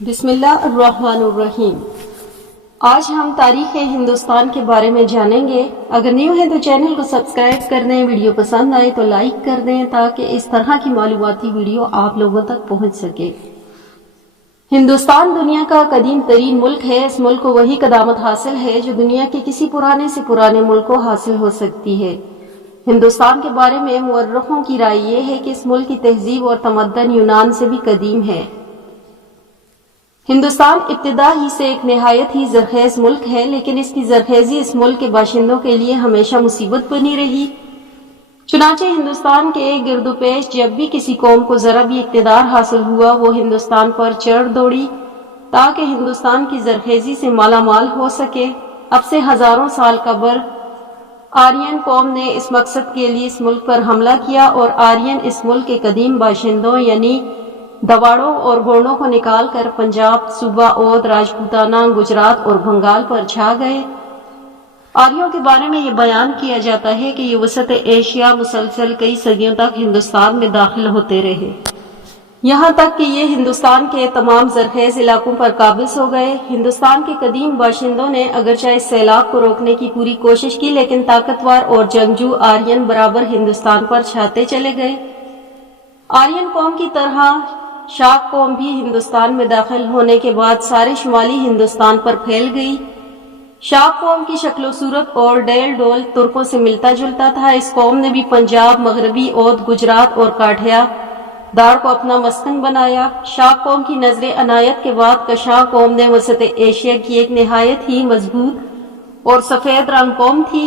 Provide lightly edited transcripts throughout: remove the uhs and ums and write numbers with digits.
بسم اللہ الرحمن الرحیم۔ آج ہم تاریخ ہندوستان کے بارے میں جانیں گے۔ اگر نیو ہے تو چینل کو سبسکرائب کر دیں، ویڈیو پسند آئے تو لائک کر دیں تاکہ اس طرح کی معلوماتی ویڈیو آپ لوگوں تک پہنچ سکے۔ ہندوستان دنیا کا قدیم ترین ملک ہے۔ اس ملک کو وہی قدامت حاصل ہے جو دنیا کے کسی پرانے سے پرانے ملک کو حاصل ہو سکتی ہے۔ ہندوستان کے بارے میں مورخوں کی رائے یہ ہے کہ اس ملک کی تہذیب اور تمدن یونان سے بھی قدیم ہے۔ ہندوستان ابتدا ہی سے ایک نہایت ہی زرخیز ملک ہے، لیکن اس کی زرخیزی اس ملک کے باشندوں کے لیے ہمیشہ مصیبت بنی رہی۔ چنانچہ ہندوستان کے گرد و پیش جب بھی کسی قوم کو ذرا بھی اقتدار حاصل ہوا، وہ ہندوستان پر چڑھ دوڑی تاکہ ہندوستان کی زرخیزی سے مالا مال ہو سکے۔ اب سے ہزاروں سال قبل آرین قوم نے اس مقصد کے لیے اس ملک پر حملہ کیا اور آرین اس ملک کے قدیم باشندوں یعنی دواڑوں اور گوڑوں کو نکال کر پنجاب، صوبہ اودھ، راجپوتانہ، گجرات اور بنگال پر چھا گئے۔ آریوں کے بارے میں یہ بیان کیا جاتا ہے کہ یہ وسط ایشیا مسلسل کئی صدیوں تک ہندوستان میں داخل ہوتے رہے، یہاں تک کہ یہ ہندوستان کے تمام زرخیز علاقوں پر قابض ہو گئے۔ ہندوستان کے قدیم باشندوں نے اگرچہ اس سیلاب کو روکنے کی پوری کوشش کی، لیکن طاقتور اور جنگجو آرین برابر ہندوستان پر چھاتے چلے گئے۔ آرین قوم کی طرح شاک قوم بھی ہندوستان میں داخل ہونے کے بعد سارے شمالی ہندوستان پر پھیل گئی۔ شاک قوم کی شکل و صورت اور ڈیل ڈول ترکوں سے ملتا جلتا تھا۔ اس قوم نے بھی پنجاب، مغربی اودھ، گجرات اور کاٹھیا دار کو اپنا مسکن بنایا۔ شاک قوم کی نظر عنایت کے بعد کشان قوم نے وسط ایشیا کی ایک نہایت ہی مضبوط اور سفید رنگ قوم تھی۔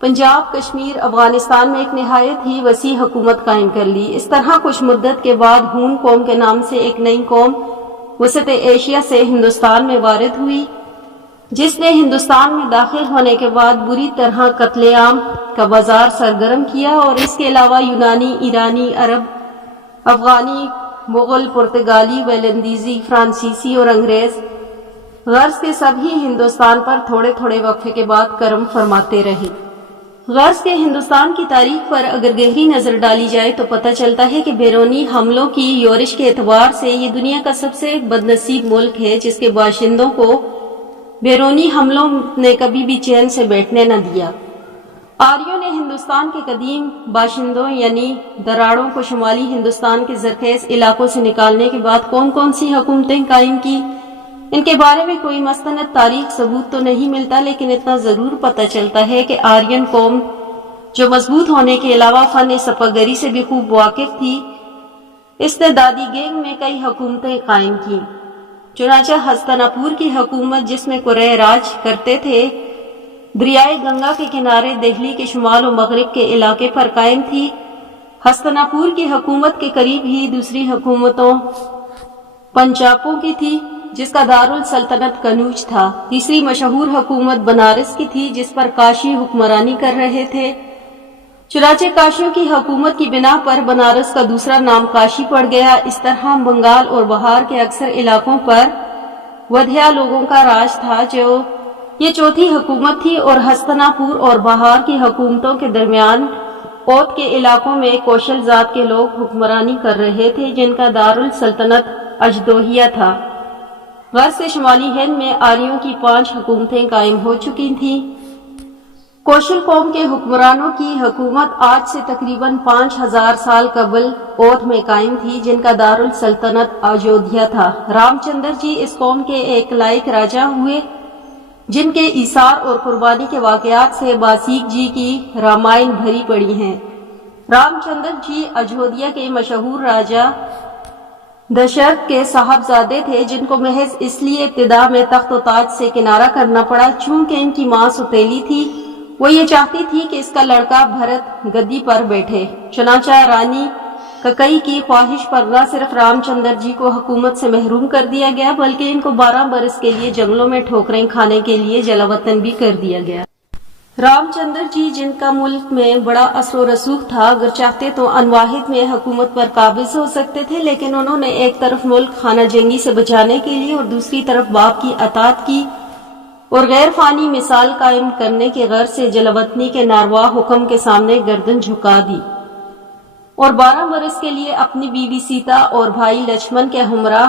پنجاب، کشمیر، افغانستان میں ایک نہایت ہی وسیع حکومت قائم کر لی۔ اس طرح کچھ مدت کے بعد ہون قوم کے نام سے ایک نئی قوم وسط ایشیا سے ہندوستان میں وارد ہوئی، جس نے ہندوستان میں داخل ہونے کے بعد بری طرح قتل عام کا بازار سرگرم کیا، اور اس کے علاوہ یونانی، ایرانی، عرب، افغانی، مغل، پرتگالی، ویلندیزی، فرانسیسی اور انگریز غرض کے سب ہی ہندوستان پر تھوڑے تھوڑے وقفے کے بعد کرم فرماتے رہے۔ غرض کے ہندوستان کی تاریخ پر اگر گہری نظر ڈالی جائے تو پتہ چلتا ہے کہ بیرونی حملوں کی یورش کے اعتبار سے یہ دنیا کا سب سے بد نصیب ملک ہے، جس کے باشندوں کو بیرونی حملوں نے کبھی بھی چین سے بیٹھنے نہ دیا۔ آریوں نے ہندوستان کے قدیم باشندوں یعنی دراڑوں کو شمالی ہندوستان کے زرخیز علاقوں سے نکالنے کے بعد کون کون سی حکومتیں قائم کی، ان کے بارے میں کوئی مستند تاریخ ثبوت تو نہیں ملتا، لیکن اتنا ضرور پتہ چلتا ہے کہ آرین قوم جو مضبوط ہونے کے علاوہ فن سپاگری سے بھی خوب واقف تھی، اس نے دادی گینگ میں کئی حکومتیں قائم کی۔ چنانچہ ہستنا پور کی حکومت، جس میں قرے راج کرتے تھے، دریائے گنگا کے کنارے دہلی کے شمال و مغرب کے علاقے پر قائم تھی۔ ہستنا پور کی حکومت کے قریب ہی دوسری حکومتوں پنچاپوں کی تھی، جس کا دارالسلطنت کنوج تھا۔ تیسری مشہور حکومت بنارس کی تھی، جس پر کاشی حکمرانی کر رہے تھے۔ چنانچہ کاشیوں کی حکومت کی بنا پر بنارس کا دوسرا نام کاشی پڑ گیا۔ اس طرح بنگال اور بہار کے اکثر علاقوں پر ودھیا لوگوں کا راج تھا، جو یہ چوتھی حکومت تھی، اور ہستنا پور اور بہار کی حکومتوں کے درمیان اودھ کے علاقوں میں کوشل ذات کے لوگ حکمرانی کر رہے تھے، جن کا دارالسلطنت اجدوہیہ تھا۔ غرض سے شمالی ہند میں آریوں کی 5 حکومتیں قائم ہو چکی تھیں۔ کوشل قوم کے حکمرانوں کی حکومت آج سے تقریباً 5000 سال قبل اودھ میں قائم تھی، جن کا دارالسلطنت اجودھیا تھا۔ رام چندر جی اس قوم کے ایک لائق راجا ہوئے، جن کے ایثار اور قربانی کے واقعات سے باسیک جی کی رامائن بھری پڑی ہیں۔ رام چندر جی اجودھیا کے مشہور راجا دشرت کے صاحبزادے تھے، جن کو محض اس لیے ابتدا میں تخت و تاج سے کنارہ کرنا پڑا چونکہ ان کی ماں سوتیلی تھی۔ وہ یہ چاہتی تھی کہ اس کا لڑکا بھرت گدی پر بیٹھے۔ چنانچہ رانی ککئی کی خواہش پر نہ صرف رام چندر جی کو حکومت سے محروم کر دیا گیا، بلکہ ان کو 12 برس کے لیے جنگلوں میں ٹھوکریں کھانے کے لیے جلاوطن بھی کر دیا گیا۔ رام چندر جی، جن کا ملک میں بڑا اثر و رسوخ تھا، اگر چاہتے تو انواحد میں حکومت پر قابض ہو سکتے تھے، لیکن انہوں نے ایک طرف ملک خانہ جنگی سے بچانے کے لیے اور دوسری طرف باپ کی اطاعت کی اور غیر فانی مثال قائم کرنے کے غرض سے جلاوطنی کے ناروا حکم کے سامنے گردن جھکا دی اور 12 برس کے لیے اپنی بیوی سیتا اور بھائی لچمن کے ہمراہ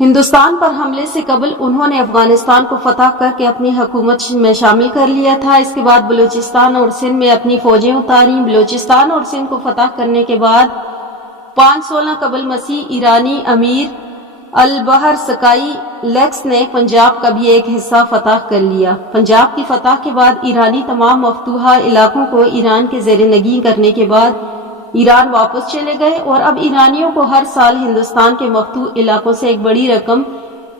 ہندوستان پر حملے سے قبل انہوں نے افغانستان کو فتح کر کے اپنی حکومت میں شامل کر لیا تھا۔ اس کے بعد بلوچستان اور سندھ میں اپنی فوجیں اتاریں۔ بلوچستان اور سندھ کو فتح کرنے کے بعد 516 قبل مسیح ایرانی امیر البحر سکائی لیکس نے پنجاب کا بھی ایک حصہ فتح کر لیا۔ پنجاب کی فتح کے بعد ایرانی تمام مفتوحہ علاقوں کو ایران کے زیر نگین کرنے کے بعد ایران واپس چلے گئے، اور اب ایرانیوں کو ہر سال ہندوستان کے مفتوح علاقوں سے ایک بڑی رقم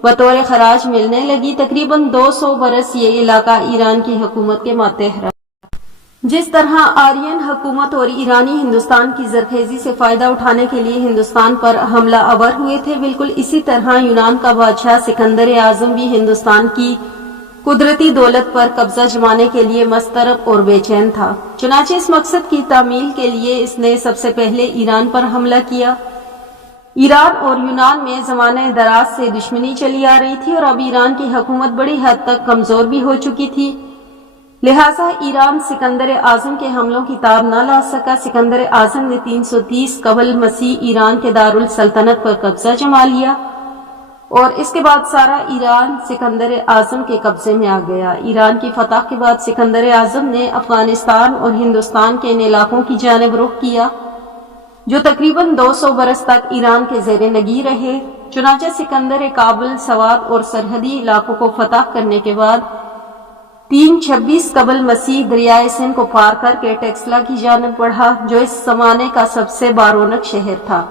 بطور خراج ملنے لگی۔ تقریباً 200 برس یہ علاقہ ایران کی حکومت کے ماتحت رہا۔ جس طرح آرین حکومت اور ایرانی ہندوستان کی زرخیزی سے فائدہ اٹھانے کے لیے ہندوستان پر حملہ آور ہوئے تھے، بالکل اسی طرح یونان کا بادشاہ سکندر اعظم بھی ہندوستان کی قدرتی دولت پر قبضہ جمانے کے لیے مضطرب اور بے چین تھا۔ چنانچہ اس مقصد کی تعمیل کے لیے اس نے سب سے پہلے ایران پر حملہ کیا۔ ایران اور یونان میں زمانہ دراز سے دشمنی چلی آ رہی تھی، اور اب ایران کی حکومت بڑی حد تک کمزور بھی ہو چکی تھی، لہٰذا ایران سکندر اعظم کے حملوں کی تاب نہ لا سکا۔ سکندر اعظم نے 330 قبل مسیح ایران کے دارالسلطنت پر قبضہ جما لیا، اور اس کے بعد سارا ایران سکندر اعظم کے قبضے میں آ گیا۔ ایران کی فتح کے بعد سکندر اعظم نے افغانستان اور ہندوستان کے ان علاقوں کی جانب رخ کیا جو تقریباً 200 برس تک ایران کے زیر نگین رہے۔ چنانچہ سکندر کابل، سوات اور سرحدی علاقوں کو فتح کرنے کے بعد 326 قبل مسیح دریائے سندھ کو پار کر کے ٹیکسلا کی جانب بڑھا، جو اس زمانے کا سب سے بارونق شہر تھا۔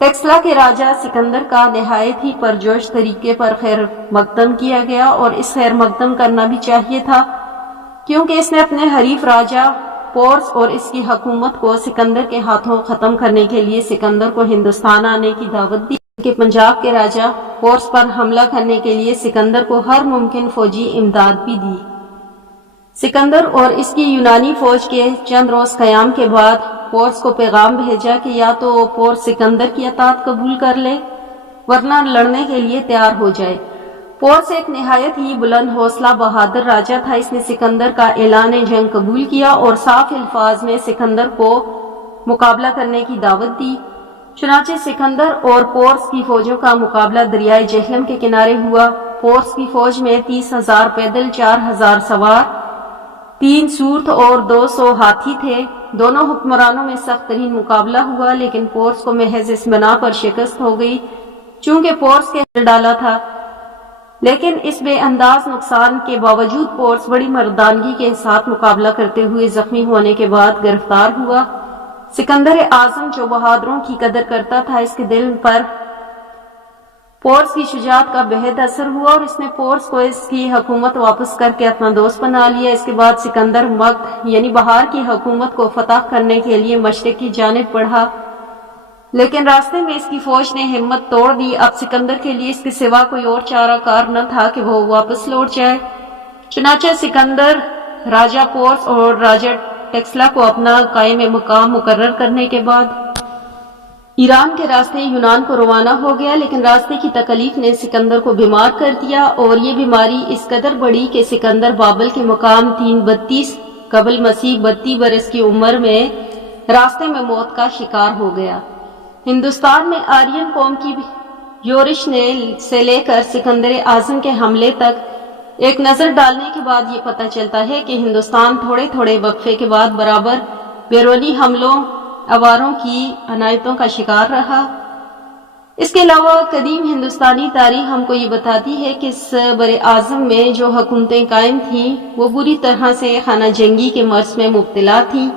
ٹیکسلا کے راجہ سکندر کا نہایت ہی پرجوش طریقے پر خیر مقدم کیا گیا، اور اس خیر مقدم کرنا بھی چاہیے تھا، کیونکہ اس نے اپنے حریف راجہ پورس اور اس کی حکومت کو سکندر کے ہاتھوں ختم کرنے کے لیے سکندر کو ہندوستان آنے کی دعوت دی، کہ پنجاب کے راجہ پورس پر حملہ کرنے کے لیے سکندر کو ہر ممکن فوجی امداد بھی دی۔ سکندر اور اس کی یونانی فوج کے چند روز قیام کے بعد پورس کو پیغام بھیجا کہ یا تو پورس سکندر کی اطاعت قبول کر لے، ورنہ لڑنے کے لیے تیار ہو جائے۔ پورس ایک نہایت ہی بلند حوصلہ بہادر راجہ تھا۔ اس نے سکندر کا اعلان جنگ قبول کیا اور صاف الفاظ میں سکندر کو مقابلہ کرنے کی دعوت دی۔ چنانچہ سکندر اور پورس کی فوجوں کا مقابلہ دریائے جہلم کے کنارے ہوا۔ پورس کی فوج میں 30,000 پیدل، 4,000 سوار، 3 سورت اور 200 ہاتھی تھے۔ دونوں حکمرانوں میں سخت ترین مقابلہ ہوا، لیکن پورس کو محض اس بنا پر شکست ہو گئی چونکہ پورس کے حل ڈالا تھا، لیکن اس بے انداز نقصان کے باوجود پورس بڑی مردانگی کے ساتھ مقابلہ کرتے ہوئے زخمی ہونے کے بعد گرفتار ہوا۔ سکندر اعظم جو بہادروں کی قدر کرتا تھا، اس کے دل پر پورس کی شجاعت کا بہت اثر ہوا، اور اس نے پورس کو اس کی حکومت واپس کر کے اپنا دوست بنا لیا۔ اس کے بعد سکندر مغد یعنی بہار کی حکومت کو فتح کرنے کے لیے مشرق کی جانب بڑھا، لیکن راستے میں اس کی فوج نے ہمت توڑ دی۔ اب سکندر کے لیے اس کے سوا کوئی اور چارہ کار نہ تھا کہ وہ واپس لوٹ جائے۔ چنانچہ سکندر راجہ پورس اور راجہ ٹیکسلا کو اپنا قائم مقام مقرر کرنے کے بعد ایران کے راستے یونان کو روانہ ہو گیا، لیکن راستے کی تکلیف نے سکندر کو بیمار کر دیا، اور یہ بیماری اس قدر بڑی کہ سکندر بابل کے مقام 332 قبل مسیح 32 برس کی عمر میں راستے میں موت کا شکار ہو گیا۔ ہندوستان میں آرین قوم کی یورش سے لے کر سکندر اعظم کے حملے تک ایک نظر ڈالنے کے بعد یہ پتہ چلتا ہے کہ ہندوستان تھوڑے تھوڑے وقفے کے بعد برابر بیرونی حملوں آواروں کی عنایتوں کا شکار رہا۔ اس کے علاوہ قدیم ہندوستانی تاریخ ہم کو یہ بتاتی ہے کہ اس بر اعظم میں جو حکومتیں قائم تھیں وہ بری طرح سے خانہ جنگی کے مرض میں مبتلا تھیں۔